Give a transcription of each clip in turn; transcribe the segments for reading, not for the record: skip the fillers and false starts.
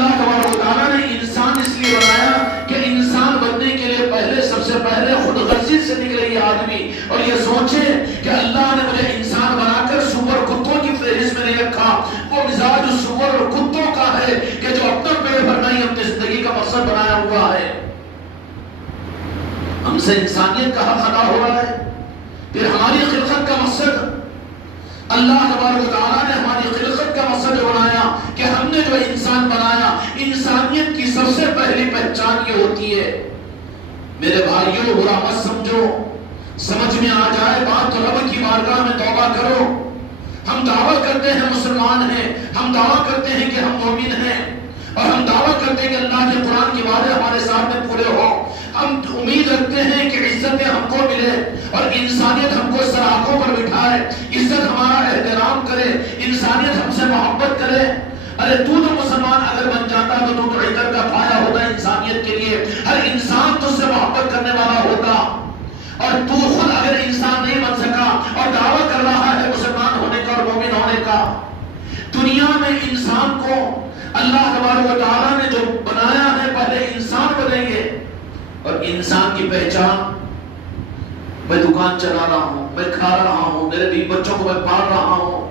اللہ تبارک و تعالیٰ نے انسان اس لیے بنایا کہ انسان بننے کے لیے پہلے سب سے پہلے خود غرضی سے نکلے یہ آدمی اور یہ سوچے کہ اللہ نے مجھے انسان بنا کر سور کتوں کی فہرست میں نہیں رکھا. وہ مزاج سور اور کتوں کا ہے کہ جو اپنا پیٹ بھرنا ہی اپنی زندگی کا مقصد بنایا ہوا ہے. ہم سے انسانیت کا حق ادا ہو رہا ہے. پھر ہماری خلقت کا مقصد اللہ تبارک و تعالیٰ نے ہماری خلقت کا مقصد بنایا کہ ہم نے جو انسان بنایا, انسانیت کی سب سے پہلی پہچان یہ ہوتی ہے. میرے بھائیوں برا مت سمجھو, سمجھ میں آ جائے بات تو رب کی بارگاہ میں توبہ کرو. ہم دعویٰ کرتے ہیں مسلمان ہیں, ہم دعویٰ کرتے ہیں کہ ہم مومن ہیں, اور ہم دعویٰ کرتے ہیں کہ اللہ کے قرآن کی وعدے ہمارے سامنے پورے ہو. ہم امید رکھتے ہیں کہ عزتیں ہم کو ملے اور انسانیت ہم کو سر آنکھوں پر بٹھائے, عزت ہمارا احترام کرے, انسانیت ہم سے محبت کرے. ارے تو مسلمان اگر بن جاتا تو عزت کا پایا ہوتا انسانیت کے لیے. ہر انسان تجھ سے محبت کرنے والا ہوتا, اور تو خود اگر انسان نہیں بن سکا اور دعویٰ کر رہا ہے مسلمان ہونے کا اور مومن ہونے کا. دنیا میں انسان کو اللہ تبارک و تعالیٰ نے جو بنایا ہے پہلے انسان بنیں گے, اور انسان کی پہچان میں دکان چلا رہا ہوں, میں کھا رہا ہوں, میرے بیوی بچوں کو میں پال رہا ہوں,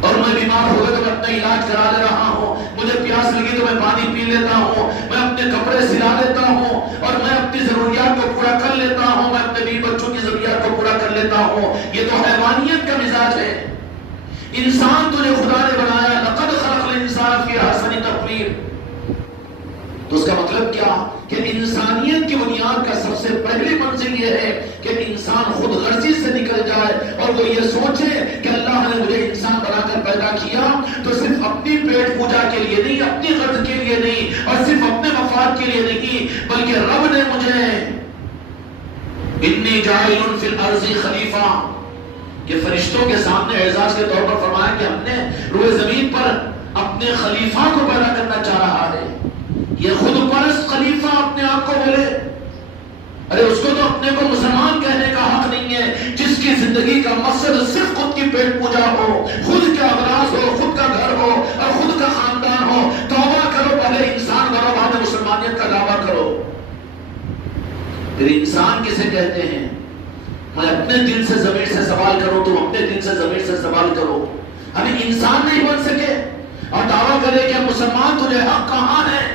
اور میں بیمار ہو گیا تو میں اپنا علاج کرا لے رہا ہوں, مجھے پیاس لگی تو میں پانی پی لیتا ہوں, میں اپنے کپڑے سلا لیتا ہوں, اور میں اپنی ضروریات کو پورا کر لیتا ہوں, میں اپنے بیوی بچوں کی ضروریات کو پورا کر لیتا ہوں. یہ تو حیوانیت کا مزاج ہے. انسان تجھے خدا نے بنایا, لقد خلق الانسان فی احسن تقویم. تو اس کا مطلب کیا کہ انسانیت کی بنیاد کا سب سے پہلی منزل یہ ہے کہ انسان خود غرضی سے نکل جائے اور وہ یہ سوچے کہ اللہ نے مجھے انسان بنا کر پیدا کیا تو صرف اپنی پیٹ پوجا کے لیے نہیں, اپنی غرض کے لیے نہیں, اور صرف اپنے مفاد کے لیے نہیں, بلکہ رب نے مجھے انی جاعل فی الارض خلیفہ کہ فرشتوں کے سامنے اعزاز کے طور پر فرمایا کہ ہم نے روئے زمین پر اپنے خلیفہ کو پیدا کرنا چاہ رہا ہے. یہ خود پرست خلیفہ اپنے آپ کو بولے, ارے اس کو تو اپنے کو مسلمان کہنے کا حق نہیں ہے جس کی زندگی کا مقصد صرف خود کی پیٹ پوجا ہو, خود کے اغراض ہو, خود کا گھر ہو اور خود کا خاندان ہو. توبہ کرو, پہلے انسان بنو, بعد میں مسلمانیت کا دعویٰ کرو. پھر انسان کسے کہتے ہیں؟ میں اپنے دل سے ضمیر سے سوال کروں, تم اپنے دل سے ضمیر سے سوال کرو. ہمیں انسان نہیں بن سکے اور دعویٰ کرے کہ مسلمان تجھے حق کہاں ہے؟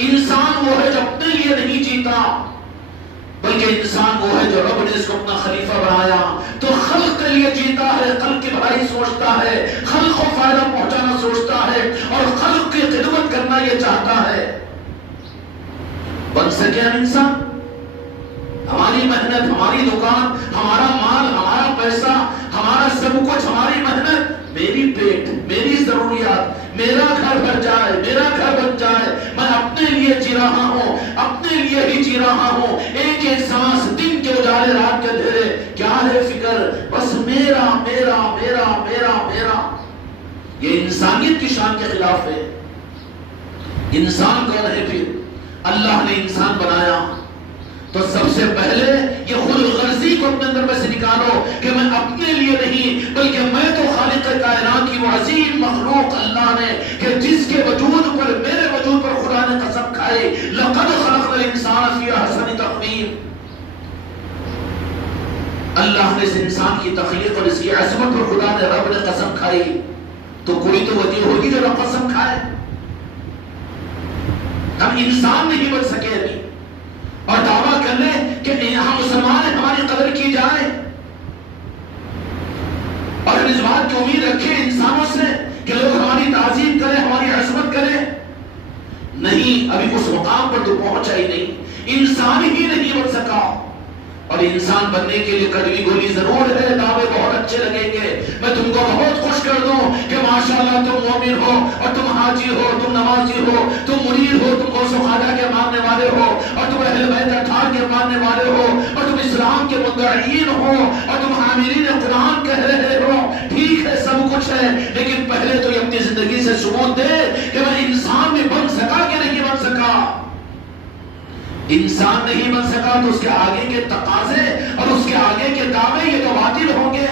انسان وہ ہے جو اپنے لیے نہیں جیتا, بلکہ انسان وہ ہے جو رب نے اس کو اپنا خلیفہ بنایا تو خلق کے لیے جیتا ہے, خلق کی بھلائی سوچتا ہے, خلق کو فائدہ پہنچانا سوچتا ہے, اور خلق کی خدمت کرنا یہ چاہتا ہے. بن سکے ہم انسان؟ ہماری محنت, ہماری دکان, ہمارا مال, ہمارا پیسہ, ہمارا سب کچھ, ہماری محنت, میری پیٹ, میری ضروریات, میرا گھر بن جائے, میرا گھر بن جائے, میں اپنے لیے جی رہا ہوں, اپنے لیے ہی جی رہا ہوں. ایک ایک سانس, دن کے اجالے, رات کے اندھیرے, کیا ہے فکر؟ بس میرا میرا میرا میرا میرا. یہ انسانیت کی شان کے خلاف ہے. انسان کون ہے؟ پھر اللہ نے انسان بنایا تو سب سے پہلے یہ خود غرضی کو اپنے اندر میں سے نکالو کہ میں اپنے لیے نہیں بلکہ میں تو خالق کائنات کی وہ عظیم مخلوق اللہ نے کہ جس کے وجود پر, میرے وجود پر خدا نے قسم کھائی, لقد خلقنا الانسان فی احسن تقویم. اللہ نے اس انسان کی تخلیق اور اس کی عظمت پر خدا نے, رب نے قسم کھائی, تو کوئی تو وجہ ہوگی جو رب قسم کھائے. ہم انسان نہیں بن سکے ابھی اور دعویٰ کر لیں کہ یہاں مسلمان ہیں, ہماری قدر کی جائے, اور ہم اس بات کی امید رکھیں انسانوں سے کہ لوگ ہماری تعظیم کریں, ہماری عظمت کریں. نہیں, ابھی اس مقام پر تو پہنچا ہی نہیں, انسان ہی نہیں بن سکا. اور انسان بننے کے لیے کڑوی گولی ضرور ہے, دعوے بہت اچھے لگیں گے, میں تم کو بہت خوش کر دوں کہ ماشاءاللہ تم مومن ہو اور تم حاجی ہو, تم نمازی ہو, تم مرید ہو, تم غوث و خواجہ کے ماننے والے ہو, اور تم اہل بیت اطہار کے ماننے والے ہو, اور تم اسلام کے مدعین ہو, اور تم حاملین قرآن کہہ رہے ہو. ٹھیک ہے, سب کچھ ہے, لیکن پہلے تو یہ اپنی زندگی سے ثبوت دے کہ میں انسان میں بن سکا کہ نہیں بن سکا. انسان نہیں بن سکا تو اس کے آگے کے تقاضے اور اس کے آگے کے دعوے یہ تو باطل ہوں گے.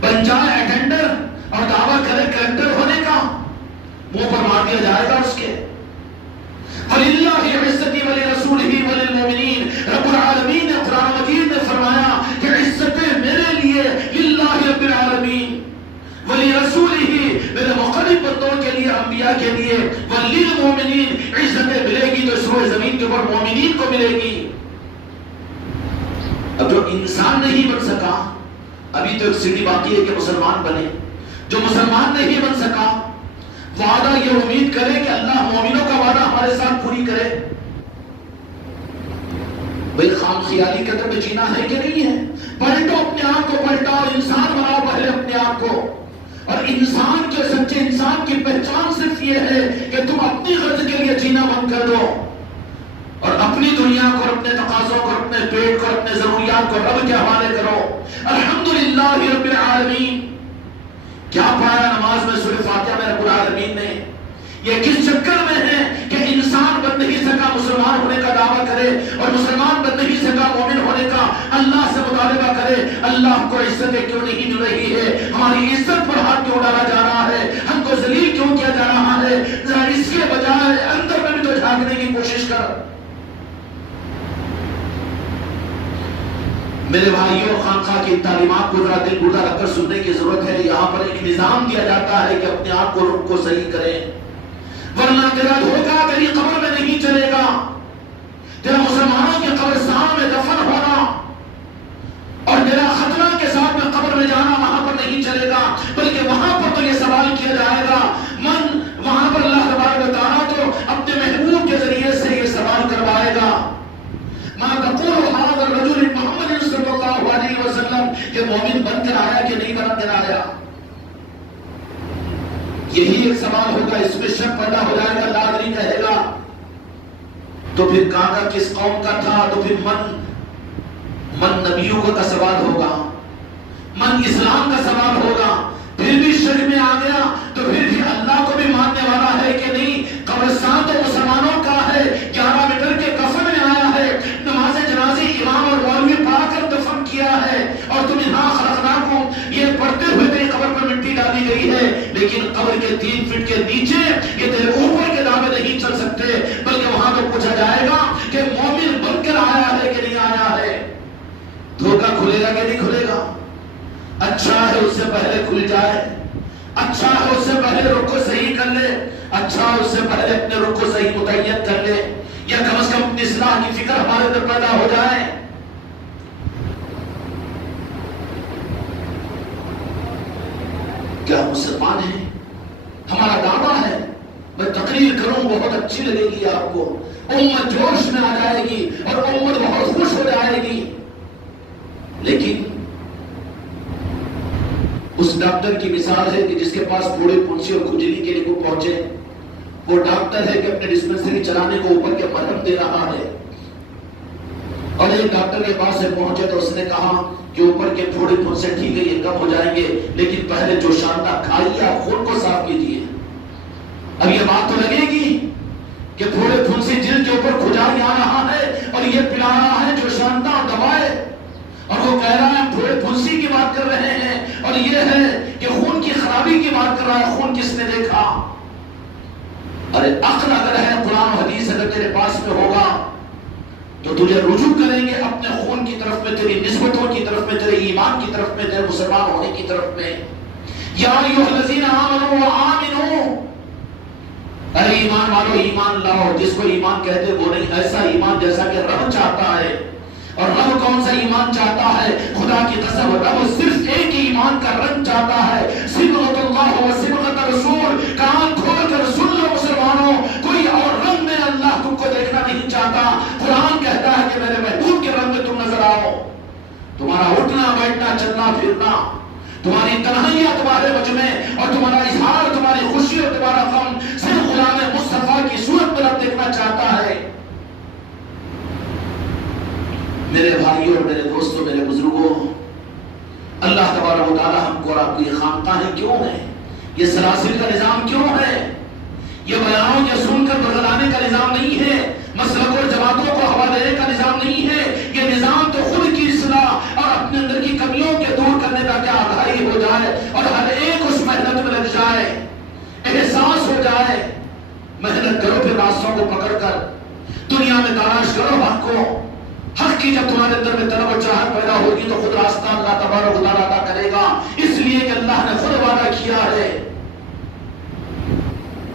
بن جائے اٹینڈر اور دعویٰ کرے کلیکٹر ہونے کا, منہ پر جائے گا اس کے؟ وَلِلَّهِ عِزَّتِي وَلِرَسُولِهِ وَلِلْمُؤْمِنِينَ، رب العالمین نے قرآن مجید میں فرمایا کہ عزتیں میرے لیے، للہ رب العالمین، وَلِرَسُولِهِ میرے مقرب بندوں کے لیے، انبیاء کے لیے، وَلِلْمُؤْمِنِينَ عزتیں ملے گی تو اس روئے زمین کے اوپر مومنین کو ملے گی۔ اب جو انسان نہیں بن سکا، ابھی تو ایک سیڑھی باقی ہے کہ مسلمان بنے، جو مسلمان نہیں بن سکا وعدہ یہ امید کرے کہ اللہ مومنوں کا وعدہ ہمارے ساتھ پوری کرے۔ بھئی خام خیالی قدر میں جینا ہے کہ نہیں ہے؟ پلٹو اپنے آپ کو، پلٹا اور انسان بناؤ پہلے اپنے آپ کو۔ اور انسان کے، سچے انسان کی پہچان صرف یہ ہے کہ تم اپنی غرض کے لیے جینا بند کر دو اور اپنی دنیا کو، اپنے تقاضوں کو، اپنے پیٹ کو، اپنے ضروریات کو رب کے حوالے کرو۔ الحمدللہ رب العالمین۔ کیا پایا نماز میں سورہ فاتحہ میں رب العالمین نے؟ یہ کس چکر میں ہے کہ انسان بن نہیں سکا مسلمان ہونے کا دعویٰ کرے اور مسلمان بن نہیں سکا مومن ہونے کا اللہ سے مطالبہ کرے؟ اللہ کو عزتیں کیوں نہیں مل رہی ہے؟ ہماری عزت پر ہاتھ کیوں ڈالا جا رہا ہے؟ ہم کو ذلیل کیوں کیا جا رہا ہے؟ ذرا اس کے بجائے اندر میں بھی تو جھانکنے کی کوشش کر۔ میرے بھائیوں، خانقاہ کی تعلیمات کو ذرا دل گردہ رکھ کر سننے کی ضرورت ہے۔ یہاں پر ایک نظام دیا جاتا ہے کہ اپنے آپ کو، رخ کو صحیح کریں، ورنہ تیرا دھوکہ تیری قبر میں نہیں چلے گا۔ تیرا مسلمانوں کے قبرستان میں دفن ہونا اور تیرا خطرہ کے ساتھ میں قبر میں جانا وہاں پر نہیں چلے گا، بلکہ وہاں پر تو یہ سوال کیا جائے گا، من وہاں پر اللہ تبارک و تعالیٰ تو اپنے محبوب کے ذریعے سے یہ سوال کروائے گا، ما تقول هذا الرجل محمد صلی اللہ علیہ وسلم، کہ مومن بن کر آیا کہ نہیں بن کر آیا؟ یہی ایک سوال ہوگا، اس میں شک پیدا ہو جائے گا، لادری کہے گا تو پھر کاغا کس قوم کا تھا؟ تو پھر من نبیوں کا سوال ہوگا، من اسلام کا سوال ہوگا، پھر بھی شک میں آ گیا تو پھر بھی اللہ کو بھی ماننے والا ہے کہ نہیں؟ قبرستان تو مسلمانوں کا ہے، 11 میٹر کے کفن میں آیا ہے، نماز جنازے امام اور مولوی پڑھا کر دفن کیا ہے، اور تم یہاں خلقناکم یہ پڑھتے ہوئے تیری قبر پر مٹی ڈالی گئی ہے، لیکن قبر کے 3 فٹ کے نیچے یہ تیرے اوپر کے دعوے نہیں چل سکتے، بلکہ وہاں تو پوچھا جائے گا کہ مومن بن کر آیا ہے کہ نہیں آیا ہے؟ دھوکہ کھلے گا کہ نہیں کھلے گا؟ اچھا ہے اس سے پہلے کھل جائے، اچھا ہے اس سے پہلے رخ کو صحیح کر لے، اچھا ہے اس سے پہلے اپنے رخ کو صحیح متعین کر لے، یا کم از کم اپنی اصلاح کی فکر ہمارے اندر پیدا ہو جائے۔ کیا مسلمان ہیں؟ ہمارا دعویٰ ہے، میں تقریر کروں بہت اچھی لگے گی آپ کو، امت جوش میں آ جائے گی اور امت بہت خوش ہو جائے گی، لیکن اس ڈاکٹر کی مثال ہے کہ جس کے پاس پھوڑے پھنسی اور کھجلی کے لیے کو پہنچے، وہ ڈاکٹر ہے کہ اپنے ڈسپنسری چلانے کو اوپر کے مرہم دے رہا ہے، اور ایک ڈاکٹر کے پاس سے پہنچے تو اس نے کہا کہ اوپر کے تھوڑے پھنسے ٹھیک ہے یہ کم ہو جائیں گے، لیکن پہلے جو شانتا کھائیے آپ خون کو صاف کیجیے۔ اب یہ بات تو لگے گی کہ تھوڑے پھنسی جلد کے اوپر کھجائی آ رہا ہے اور یہ پلا رہا ہے جو شانتا دوائے، اور وہ کہہ رہا ہے ہم تھوڑے پھنسی کی بات کر رہے ہیں اور یہ ہے کہ خون کی خرابی کی بات کر رہا ہے، خون کس نے دیکھا؟ ارے عقل اگر ہے، قرآن و حدیث اگر تیرے پاس میں ہوگا تو تجھے رجوع کریں گے اپنے خون کی طرف میں، تیری نسبتوں کی طرف میں، تیرے ایمان کی طرف میں، تیرے مسلمان ہونے کی طرف میں۔ یا ایھا الذین آمنوا وآمنوا، اے ایمان والو ایمان لاؤ، جس کو ایمان کہتے وہ نہیں، ایسا ایمان جیسا کہ رب چاہتا ہے۔ اور رب کون سا ایمان چاہتا ہے؟ خدا کی قسم رب صرف ایک ہی ایمان کا رنگ چاہتا ہے، صبغۃ اللہ و صبغۃ الرسول۔ کان کھول کر سن لو مسلمانوں، کوئی اور رنگ میں اللہ تم کو دیکھنا نہیں چاہتا۔ قرآن کہتا ہے کہ میرے محبوب کے رنگ میں تم نظر آؤ، تمہارا اٹھنا بیٹھنا چلنا پھرنا، تمہاری تنہائیاں تمہارے مجمع، اور تمہارا اظہار، تمہاری خوشی اور تمہارا غم صرف غلام مصطفیٰ کی صورت میں رب دیکھنا چاہتا ہے۔ میرے بھائیوں اور میرے دوستوں، میرے بزرگوں، اللہ تبارک و تعالی ہم کو اور آپ کو یہ خانقاہیں کیوں ہیں؟ یہ سلاسل کا نظام کیوں ہے؟ یہ بیانوں کے سن کر بدلانے کا نظام نہیں ہے، مسلک اور جماعتوں کو ہوا دینے کا نظام نہیں ہے، یہ نظام تو خود کی اصلاح اور اپنے اندر کی کمیوں کے دور کرنے کا کیا آگاہی ہو جائے اور ہر ایک اس محنت میں لگ جائے، احساس ہو جائے محنت کرو پھر راستوں کو پکڑ کر دنیا میں تلاش کرو حق کو. حق کی جب تمہارے اندر میں طلب و چاہت پیدا ہوگی تو خود راستہ اللہ تبارک و تعالیٰ عطا کرے گا. اس لیے کہ اللہ نے خود وعدہ کیا ہے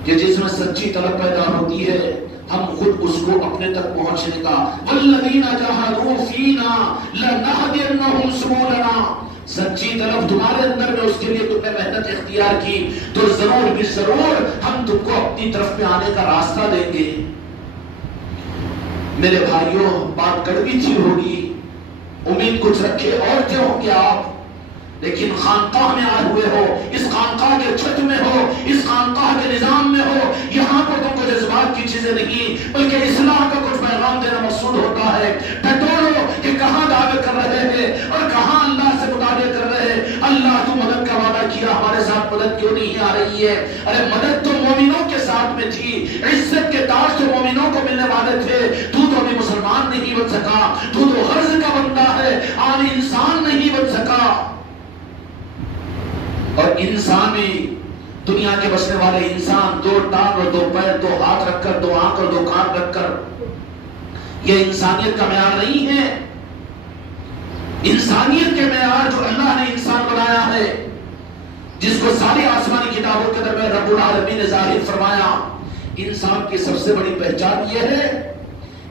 کہ جس میں سچی طلب پیدا ہوتی ہے ہم خود اس کو اپنے تک پہنچنے کا والذین جاہدوا فینا لنہدینہم سبلنا. سچی طلب تمہارے اندر میں اس کے لیے تم نے محنت اختیار کی تو ضرور بھی ضرور ہم تم کو اپنی طرف میں آنے کا راستہ دیں گے. میرے بھائیوں بات کڑوی تھی ہوگی, امید کچھ رکھے اور تھے ہوں گے آپ, لیکن خانقاہ میں آئے ہوئے ہو, اس خانقاہ کے چھت میں ہو, اس خانقاہ کے نظام میں ہو, یہاں پر تم کو جذبات کی چیزیں نہیں بلکہ اصلاح کا کچھ پیغام دینا مقصود ہوتا ہے. ٹٹولو کہ کہاں دعوے کر رہے ہیں اور کہاں اللہ سے مطالعے کر رہے ہیں. اللہ تو مدد کا وعدہ کیا, ہمارے ساتھ مدد کیوں نہیں آ رہی ہے؟ ارے مدد تو مومنوں کے ساتھ میں تھی, عزت کے تاج تو مومنوں کو ملنے والے تھے. تو ابھی مسلمان نہیں بن سکا, تو غرض کا بندہ ہے, عام انسان نہیں بن سکا. اور انسان بھی دنیا کے بسنے والے انسان دو ٹانگ اور دو پیر, دو ہاتھ رکھ کر, دو آنکھ اور دو کان رکھ کر, یہ انسانیت کا معیار نہیں ہے. انسانیت کے معیار جو اللہ نے انسان بنایا ہے, جس کو ساری آسمانی کتابوں کے اندر رب العالمین نے ظاہر فرمایا, انسان کی سب سے بڑی پہچان یہ ہے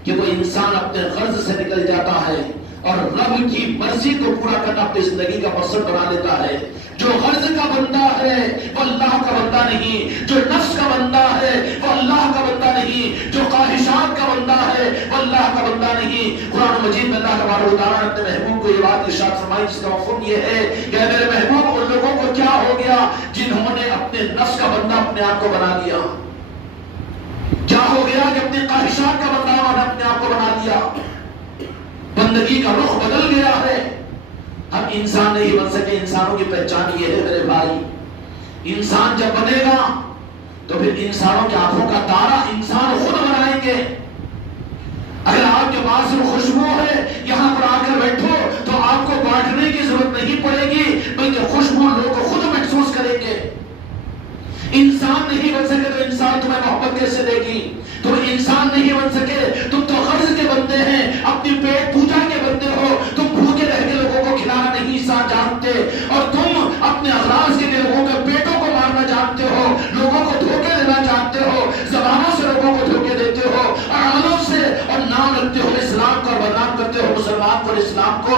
کہ وہ انسان اپنے غرض سے نکل جاتا ہے اور رب کی مرضی کو پورا کرنا اپنی زندگی کا مقصد بنا لیتا ہے. جو غرض کا بندہ ہے وہ اللہ کا بندہ نہیں, جو نفس کا بندہ ہے وہ اللہ کا بندہ نہیں, جو خواہشات کا بندہ ہے وہ اللہ کا بندہ نہیں. قرآن مجید میں اللہ تبارک و تعالیٰ نے اپنے محبوب کو یہ بات ارشاد فرمائی جس کا مفہوم یہ ہے کہ میرے محبوب ان لوگوں کو کیا ہو گیا جنہوں نے اپنے نفس کا بندہ اپنے آپ کو بنا لیا. کیا ہو گیا کہ اپنے خواہشات کا بندہ انہوں نے اپنے آپ کو بنا لیا, بندگی کا رخ بدل گیا ہے. ہم انسان نہیں بن سکے. انسانوں کی پہچان یہ ہے میرے بھائی, انسان جب بنے گا تو پھر انسانوں کی آنکھوں کا تارا انسان خود بنائیں گے. اگر آپ کے پاس وہ خوشبو ہے, یہاں پر آ کر بیٹھو تو آپ کو بانٹنے کی ضرورت نہیں پڑے گی بلکہ خوشبو لوگ خود محسوس کریں گے. انسان نہیں بن سکے تو انسان تمہیں محبت کیسے دے گی؟ تم انسان نہیں بن سکے, تم تو غرض کے بندے ہیں, اپنی پیٹ پوجا کے بندے ہو. تم بھوکے رہ کے لوگوں کو کھلانا نہیں جانتے اور تم اپنے اغراض کے لیے لوگوں کے پیٹوں کو مارنا جانتے ہو, لوگوں کو دھوکے دینا جانتے ہو, زبانوں سے لوگوں کو دھوکے دیتے ہو اور عملوں سے اور نام رکھتے ہو اسلام کو اور بدنام کرتے ہو مسلمان کو اور اسلام کو.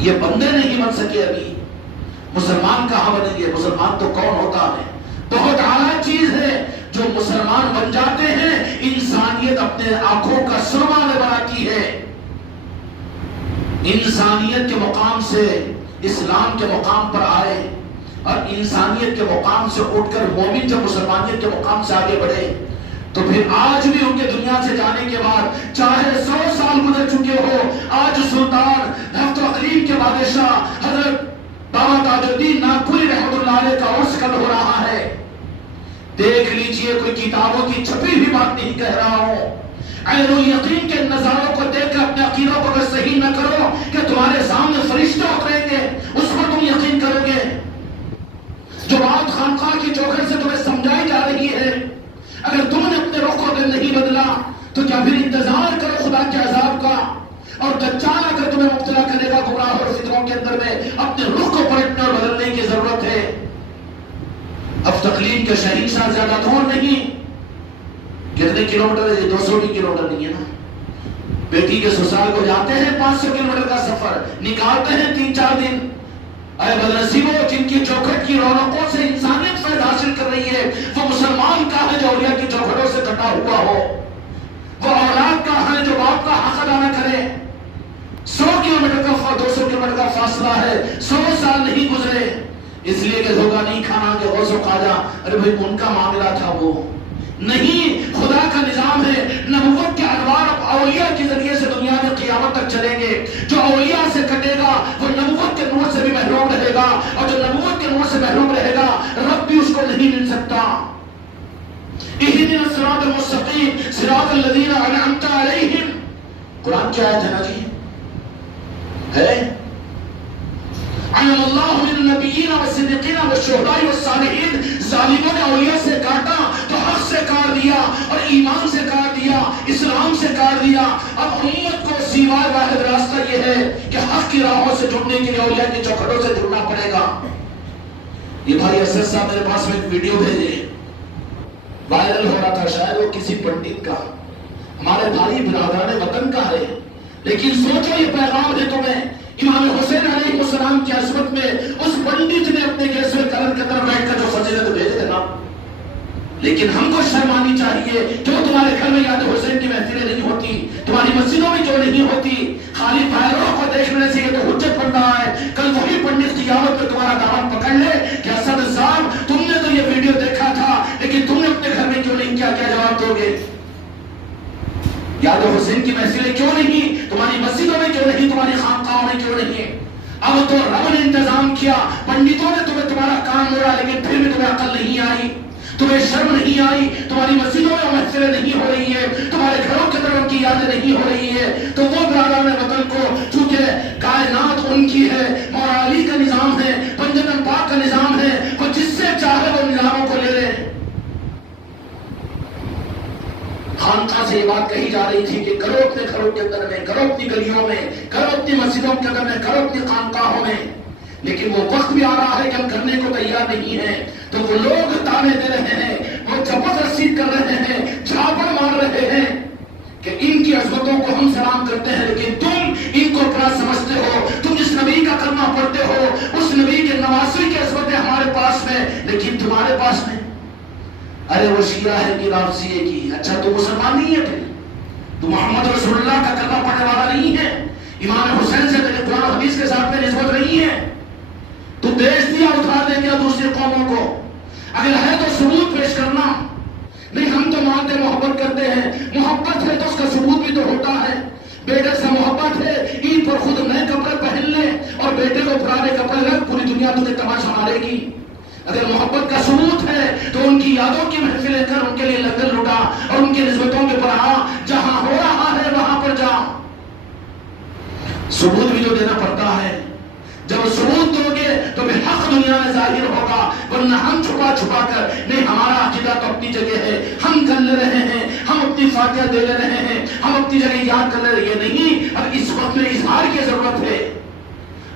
یہ بندے نہیں بن سکے. ابھی مسلمان کہاں بنیں گے؟ مسلمان تو کون ہوتا ہے؟ بہت اعلیٰ چیز ہے. جو مسلمان بن جاتے ہیں انسانیت اپنے آنکھوں کا سرما بناتی ہے. انسانیت کے مقام سے اسلام کے مقام پر آئے اور انسانیت کے مقام سے اٹھ کر مومن جب مسلمانیت کے مقام سے آگے بڑھے تو پھر آج بھی ان کے دنیا سے جانے کے بعد چاہے 100 سال گزر چکے ہو, آج سلطان ہفت و اقلیم کے بادشاہ حضرت بابا تاج الدین ناگپوری رحمۃ اللہ علیہ کا عرس کل ہو رہا ہے. دیکھ لیجئے, کوئی کتابوں کی چھپی ہوئی بات نہیں کہہ رہا ہوں. عین الیقین کے نظاروں کو دیکھ کر اپنے عقیدوں کو اگر صحیح نہ کرو کہ تمہارے سامنے فرشتے اتریں گے, اس پر تم یقین کرو گے. جو بات خانقاہ کی چوکھٹ سے تمہیں سمجھائی جا رہی ہے, اگر تم نے اپنے رخ کو نہیں بدلا تو کیا پھر انتظار کرو خدا کے عذاب کا؟ اور دجال اگر تمہیں مبتلا کرے گا گمراہ اور فطروں کے اندر میں, اپنے رخ کو پلٹنے اور بدلنے کی ضرورت ہے. اب تقلید کے شہنشاہ زیادہ دور نہیں. کتنے کلومیٹر ہے؟ 200 بھی کلومیٹر نہیں ہے نا. بیٹی کے سسرال کو جاتے ہیں 500 کلومیٹر کا سفر, نکالتے ہیں 3-4 دن. اے بدنصیبوں, جن کی چوکھٹ کی رونقوں سے انسانیت فائدہ حاصل کر رہی ہے, وہ مسلمان کا ہے جو اولیاء کی چوکھٹوں سے کٹا ہوا ہو. وہ اولاد کا ہے جو باپ کا حق ادا نہ کرے. 100 کلومیٹر کا 200 کلومیٹر کا فاصلہ ہے, 100 سال نہیں گزرے. اس لیے کہ دھوکہ نہیں کھانا کہ غوث و خواجہ ارے بھائی ان کا معاملہ تھا, وہ نہیں. خدا کا نظام ہے, نبوت کے انوار اولیاء کے ذریعے سے دنیا میں قیامت تک چلیں گے. جو اولیاء سے کٹے گا وہ نبوت کے نور سے بھی محروم رہے گا, اور جو نبوت کے نور سے محروم رہے گا رب بھی اس کو نہیں مل سکتا. اہدنا الصراط المستقیم صراط الذین انعمت علیہم. قرآن کی آیت ہے نا جی, ہے علم اللہ من النبیین والصدیقین والشہداء والصالحین. ظالموں نے اولیاء سے کاٹا تو حق ایمان سے کاٹ دیا، اسلام سے کاٹ دیا۔ اب امت کو سوائے واحد راستہ یہ ہے کہ حق کی راہوں سے جڑنے کے لیے اولیاء کی چوکھٹوں سے جڑنا پڑے گا۔ یہ بھائی اسد صاحب میرے پاس میں ایک ویڈیو بھیجے، وائرل ہو رہا تھا، شاید وہ کسی پنڈت کا، ہمارے بھائی برادران وطن کا ہے، لیکن سوچو یہ پیغام ہے تمہیں، امام حسین علیہ السلام کی عصمت میں اس پنڈت نے اپنے گیسوے قلم کے اندر بیٹھ کر جو فضیلت بھیجے نا، لیکن ہم کو شرم آنی چاہیے۔ کیوں تمہارے گھر میں یاد حسین کی محفلیں نہیں ہوتی؟ تمہاری مسجدوں میں کیوں نہیں ہوتی؟ خالی فائروں کو دیکھنے سے یہ تو حجت بن رہا ہے، کل وہی پنڈت قیامت میں تمہارا دامن پکڑ لے کہ اسد صاحب تم نے تو یہ ویڈیو دیکھا تھا لیکن تم نے اپنے گھر میں کیوں نہیں کیا؟ کیا جواب دو گے؟ یاد حسین کی محفلیں کیوں نہیں؟ تمہاری مسجدوں میں کیوں نہیں؟ تمہاری خانقاہوں میں کیوں نہیں؟ اب تو رب نے انتظام کیا، پنڈتوں نے تمہیں تمہارا کام موڑا، لیکن پھر بھی تمہیں عقل نہیں آئی، تمہیں شرم نہیں آئی، تمہاری مسجدوں میں محفلیں نہیں ہو رہی ہیں، تمہارے گھروں کے اندر ان کی یادیں نہیں ہو رہی ہے۔ تو وہ برادران وطن کو چونکہ کائنات ان کی ہے، مولا علی کا نظام ہے، پنجتن پاک کا نظام ہے، وہ جس سے چاہے وہ نظاموں کو لے لے۔ خانقاہ سے یہ بات کہی جا رہی تھی کہ کرو اپنے گھروں کے اندر میں، کرو اپنی گلیوں میں، کرو اپنی مسجدوں کے اندر میں، کرو اپنی خانقاہوں میں، لیکن وہ وقت بھی آ رہا ہے کہ ہم کرنے کو تیار نہیں ہیں۔ تو وہ لوگ تانے دے رہے ہیں، وہ زبردستی کر رہے ہیں، جھاپڑ مار رہے ہیں کہ ان کی عظمتوں کو ہم سلام کرتے ہیں لیکن تم ان کو اپنا سمجھتے ہو، تم جس نبی کا کلمہ پڑھتے ہو اس نبی کے نواسوی کی عظمتیں ہمارے پاس میں لیکن تمہارے پاس میں۔ ارے وہ شیعہ ہے کہ رافضی ہے کی؟ اچھا تو مسلمان نہیں ہے، پھر تو محمد رسول اللہ کا کلمہ پڑھنے والا نہیں ہے، امام حسین سے تیرے قرآن و حدیث کے ساتھ میں نسبت نہیں ہے، تو بیچ دیا، اٹھا دے دیا دوسری قوموں کو۔ اگر ہے تو ثبوت پیش کرنا۔ نہیں ہم تو مانتے محبت کرتے ہیں، محبت ہے تو اس کا ثبوت بھی تو ہوتا ہے۔ بیٹے سے محبت ہے، عید پر خود نئے کپڑے پہن لے اور بیٹے کو پرانے کپڑے رکھ، پوری دنیا تمہیں تماشا مارے گی۔ اگر محبت کا ثبوت ہے تو ان کی یادوں کی محفلیں کر، ان کے لیے لنگر لٹا اور ان کی نسبتوں کے پڑھا، جہاں ہو رہا ہے وہاں پر جا۔ ثبوت بھی تو دینا پڑتا ہے۔ جب ثبوت دو گے تو پھر حق دنیا میں ظاہر ہوگا، ورنہ ہم چھپا چھپا کر نہیں، ہمارا عقیدہ تو اپنی جگہ ہے، ہم کر لے رہے ہیں، ہم اپنی فاتحہ دے لے رہے ہیں، ہم اپنی جگہ یاد کر لے رہے ہیں، نہیں اب اس وقت میں اظہار کی ضرورت ہے۔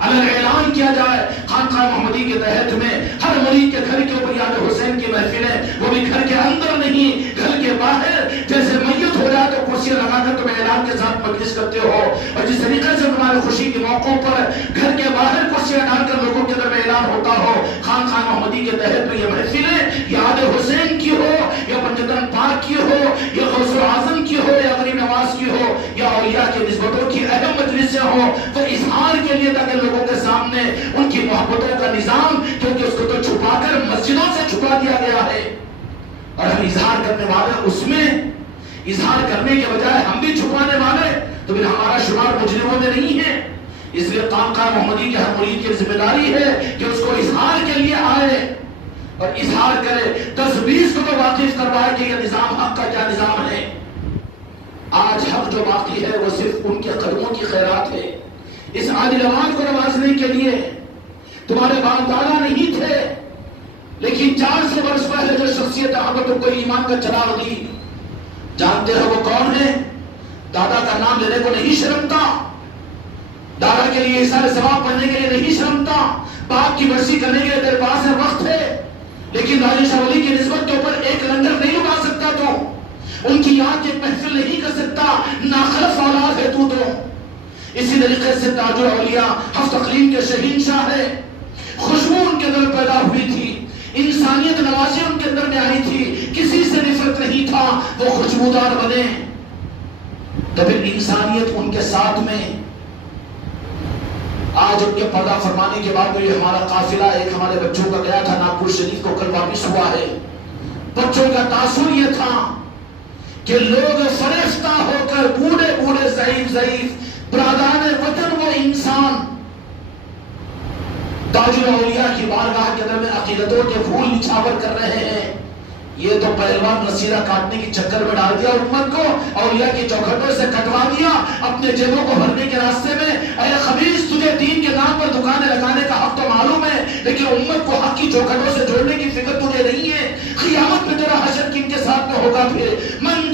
اگر اعلان کیا جائے خانقاہ محمدی کے تحت میں ہر مریض کے گھر کے اوپر یاد حسین کی محفلیں، وہ بھی گھر کے اندر نہیں گھر کے باہر، جیسے میت ہو جائے تو کرسیاں لگا کر تم اعلان کے ساتھ مجلس کرتے ہو، اور جس طریقے سے تمہارے خوشی کے موقعوں پر گھر کے باہر کرسیاں ڈال کر لوگوں کے اندر اعلان ہوتا ہو، خانقاہ محمدی کے تحت میں یہ محفلیں یاد حسین کی ہو یا پنجتن پاک کی ہو یا غوث اعظم کی ہو یا غریب نواز کی ہو یا اولیاء کی نسبتوں کی اہم مجلسیں ہوں، تو اظہار کے لیے تاکہ لوگوں کے سامنے ان کی محبتوں کا نظام، کیونکہ اس کو تو چھپا کر مسجدوں سے چھپا دیا گیا ہے، اور ہم اظہار کرنے والے اس میں اظہار کرنے کے بجائے ہم بھی چھپانے والے، تو پھر ہمارا شمار مجرموں میں نہیں ہے۔ اس لیے خانقاہ محمدی کے ہر مرید کی ذمہ داری ہے کہ اس کو اظہار کے لیے آئے اور اظہار کرے، 10-20 کو تو واقف کروائے کہ یہ نظام حق کا کیا نظام ہے۔ آج حق جو باقی ہے وہ صرف ان کے قدموں کی خیرات ہے۔ اس عادل امام کو نوازنے کے لیے تمہارے باپ دادا نہیں تھے، لیکن 400 برس پہلے جو شخصیت آپ کو ایمان کا چراغ دی، جانتے ہو وہ کون ہے؟ دادا کا نام لینے کو نہیں شرمتا، دادا کے لیے سارے ثواب پڑھنے کے لیے نہیں شرمتا، باپ کی برسی کرنے کے لیے تیرے پاس ہے وقت ہے، لیکن راجہ شاہ ولی کی نسبت کے اوپر ایک لنگر نہیں لگا سکتا، تو ان کی یاد ایک محفل نہیں کر سکتا، ناخلف اولاد ہے تو۔ اسی طریقے سے تاج الاولیاء ہفت اقلیم کے شہنشاہ ہے، خوشبو ان کے اندر پیدا ہوئی تھی، انسانیت نوازی ان کے اندر میں آئی تھی، کسی سے نفرت نہیں تھا، وہ خوشبودار بنے، تو پھر انسانیت ان کے ساتھ میں۔ آج ان کے پردہ فرمانے کے بعد یہ ہمارا قافلہ ایک ہمارے بچوں کا گیا تھا ناگپور شریف کو، کل واپس ہوا ہے۔ بچوں کا تاثر یہ تھا کہ لوگ فریفتہ ہو کر بوڑھے بوڑھے ضعیف برادران وطن وہ انسان تاج الاولیاء کی بارگاہ کے اندر میں عقیدتوں کے پھول نچھاور کر رہے ہیں۔ یہ تو پہلوان نصیرہ کاٹنے کی چکر میں ڈال دیا امت کو، اولیاء کی چوکھٹوں سے کٹوا دیا اپنے جیبوں کو بھرنے کے راستے میں۔ اے خبیث، تجھے دین کے نام پر دکانیں لگانے کا حق تو معلوم ہے، لیکن امت کو حق کی چوکھٹوں سے جوڑنے کی فکر تجھے نہیں ہے۔ قیامت میں تیرا حشر کن کے ساتھ میں ہوگا؟ پھر من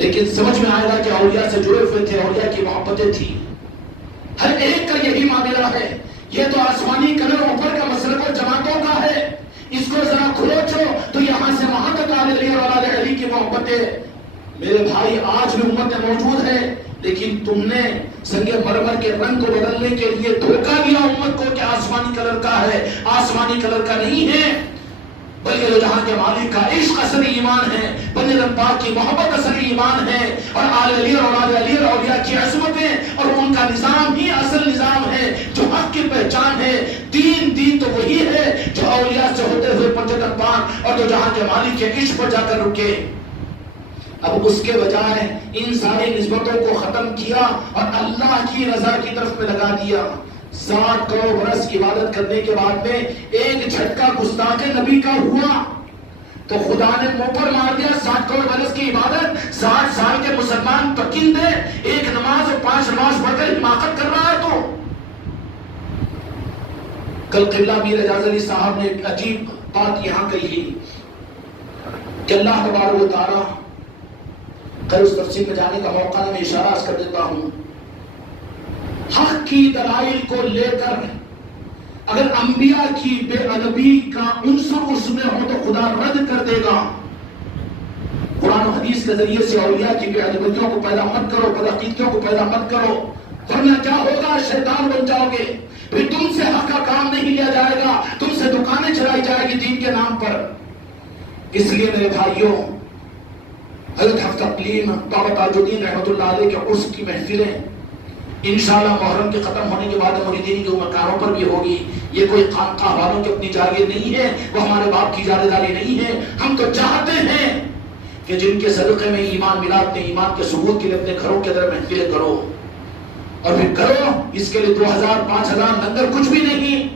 لیکن سمجھ میں آئے گا کہ اولیاء سے جڑے ہوئے تھے، اولیاء کی محبتیں تھی. ہر ایک کا یہی معاملہ ہے. یہ تو آسمانی کلر اوپر کا مسلک و جماعتوں کا ہے، اس کو ذرا کھروچو تو یہاں سے وہاں تک آل علی اور آل علی کی محبتیں. میرے بھائی آج بھی امت موجود ہے، لیکن تم نے سنگ مرمر کے رنگ کو بدلنے کے لیے دھوکہ دیا امت کو کہ آسمانی کلر کا ہے. آسمانی کلر کا نہیں ہے، بلکہ جہاں کے مالک کا عشق اصل ایمان ہے، بندے رب پاک کی محبت اصل ایمان ہے، اور آل علی اور آل علی اور اولیاء کی عظمتیں اور ان کا نظام ہی اصل نظام ہے جو حق کی پہچان ہے. دین تو وہی ہے جو اولیاء سے ہوتے ہوئے پنجتن پان اور جو جہاں کے مالک کے عشق پر جا کر رکے. اب اس کے بجائے ان ساری نسبتوں کو ختم کیا اور اللہ کی رضا کی طرف میں لگا دیا. 60 کروڑ برس عبادت کرنے کے بعد میں ایک جھٹکا گستاخ نبی کا ہوا تو خدا نے منہ پر مار دیا. 60 کروڑ برس کی عبادت 60 سال کے مسلمان پکندے ایک نماز اور 5 نماز پڑھ کر حماقت کر رہا ہے. تو کل قبلہ میر اعجاز علی صاحب نے ایک عجیب بات یہاں کہی کہ اللہ تبارک و تعالی، خیر اس تفصیل میں جانے کا موقع میں اشارہ کر دیتا ہوں، حق کی دلائل کو لے کر اگر انبیاء کی بے ادبی کا عنصر اس میں ہو تو خدا رد کر دے گا. قرآن و حدیث کے ذریعے سے اولیاء کی بے ادبیوں کو پیدا مت کرو، بدعقیدگیوں کو پیدا مت کرو، ورنہ کیا ہوگا؟ شیطان بن جاؤ گے. پھر تم سے حق کا کام نہیں لیا جائے گا، تم سے دکانیں چلائی جائے گی دین کے نام پر. اس لیے میرے بھائیوں، حضرت حفظ اقلیم بابا تاج الدین رحمۃ اللہ علیہ کے عرس کی محفلیں انشاءاللہ محرم کے ختم ہونے کے بعد مریدین کے مکانوں پر بھی ہوگی. یہ کوئی خانقاہ والوں کی اپنی جاگیر نہیں ہے، وہ ہمارے باپ کی جاگیرداری نہیں ہے. ہم تو چاہتے ہیں کہ جن کے صدقے میں ایمان ملا، اپنے ایمان کے ثبوت کے لیے اپنے گھروں کے اندر محفلیں کرو، اور پھر کرو اس کے لیے 2000 5000 لنگر کچھ بھی نہیں،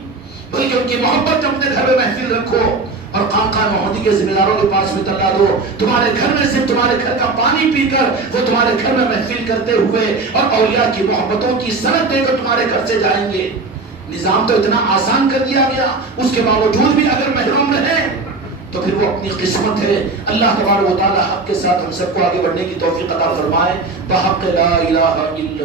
بلکہ ان کی محبت اپنے گھر میں محفل رکھو اور خانقاہ محمودی کے ذمہ داروں کے پاس میں تلا دو. تمہارے گھر میں سے تمہارے گھر کا پانی پی کر وہ تمہارے گھر میں محفل کرتے ہوئے اور اولیاء کی محبتوں کی سند دے کر تمہارے گھر سے جائیں گے. نظام تو اتنا آسان کر دیا گیا، اس کے باوجود بھی اگر محروم رہے تو پھر وہ اپنی قسمت ہے. اللہ تبارک و تعالی حق کے ساتھ ہم سب کو آگے بڑھنے کی توفیق عطا فرمائے. بحق لا الہ الا